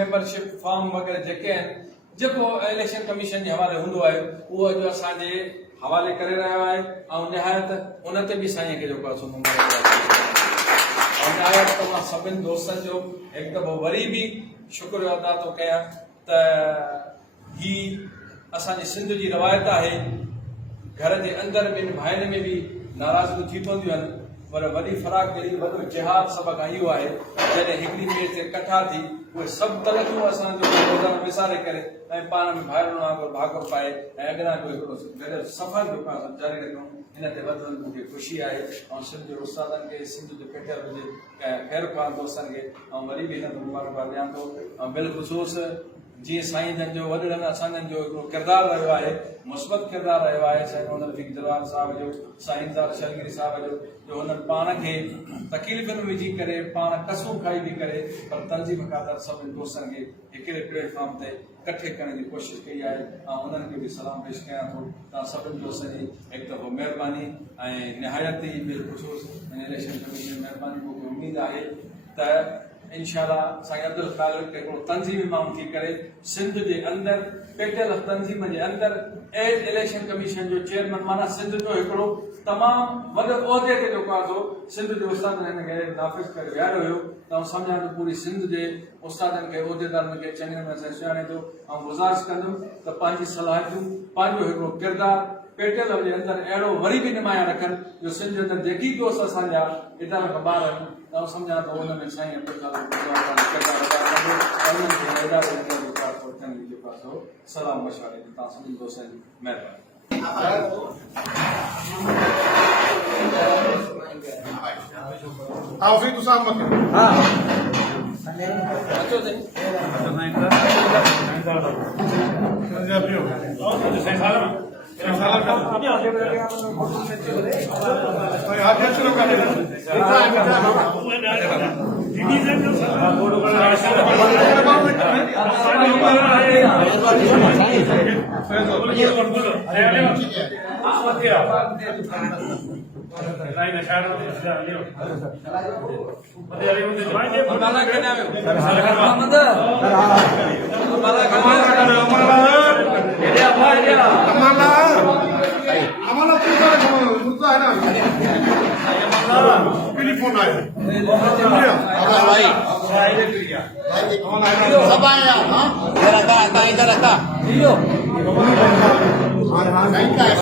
membership form वगैरह जेके आहिनि जेको इलेक्शन कमीशन जे हवाले हूंदो आहे उहो अॼु असांजे हवाले करे रहियो आहे ऐं निहायत उन ते बि साईं खे जेको आहे निहायत मां सभिनि दोस्तनि जो हिकु दफ़ो वरी बि शुक्र अदा थो कयां त ही असांजी सिंध जी रवायत आहे घर जे अंदरि ॿिनि भाइनि में बि नाराज़गियूं थी पवंदियूं आहिनि पर वॾी फराक जहिड़ी वॾो जिहाद सभ खां इहो आहे जॾहिं हिकिड़ी ॿिए ते कठा थी उहे सभु तलखियूं असांजो रोज़ानो विसारे करे ऐं पाण में भाइरनि वांगुरु भागो पाए ऐं अॻियां को हिकिड़ो गॾियल सफ़र जेको आहे असां जारी रखूं हिन ते वधण मूंखे ख़ुशी आहे ऐं सिंध जे उस्तादनि खे सिंध जो पेटियल हुजे ख़ैर ख़्वाह दोस्तनि खे ऐं वरी बि हिन ते मुबारकबाद ॾियां थो ऐं बिलख़ुसूस जीअं साईं जन जो वॾड़नि असांजनि जो हिकिड़ो किरदारु रहियो आहे मुस्बत किरदारु रहियो आहे साईं मोहम्मद रफ़ीक जलाल साहिब जो साईं इंज़ार शर्गिरी साहिब जो हुननि पाण खे तकलीफ़ुनि में विझी करे पाण कसूं खाई बि करे पर तंज़ीम ख़ातिर सभिनी दोस्तनि खे हिकिड़े प्लेटफॉर्म ते इकठे करण जी कोशिशि कई आहे ऐं उन्हनि खे बि सलाम पेश कयां थो तव्हां सभिनी दोस्तनि जी हिकु दफ़ो महिरबानी ऐं निहायत ई बिलख़ुसूस इलेक्शन कमीशन महिरबानी मूंखे उमेदु आहे त इंशाअल्लाह साईं अब्दुल ख़ालिक हिकिड़ो तंज़ीम इमाम थी करे सिंध जे अंदरि पेटियल तंज़ीम जे अंदरि एज इलेक्शन कमीशन जो चेयरमैन माना सिंध जो हिकिड़ो तमामु वॾे उहिदे ते जेको आहे सिंध जे उस्तादनि हिन खे नाफ़िज़ करे विहारियो हुयो त सम्झां त पूरी सिंध जे उस्तादनि खे उहिदेदारनि खे चङे नमूने सां सुञाणे थो ऐं गुज़ारिश कंदुमि त पंहिंजी सलाहियतूं पंहिंजो हिकिड़ो किरदारु पेटियल जे अंदरि अहिड़ो वरी बि निमाया रखनि जो सिंध जे अंदरि जेकी दोस्त असांजा इदारा खां ॿार आहिनि त सम्झां त हुन में साईं सलाम मशवरे तव्हां सभिनी दोस्तनि जी महिरबानी आओ फिर तुम मत हाँ इधर आता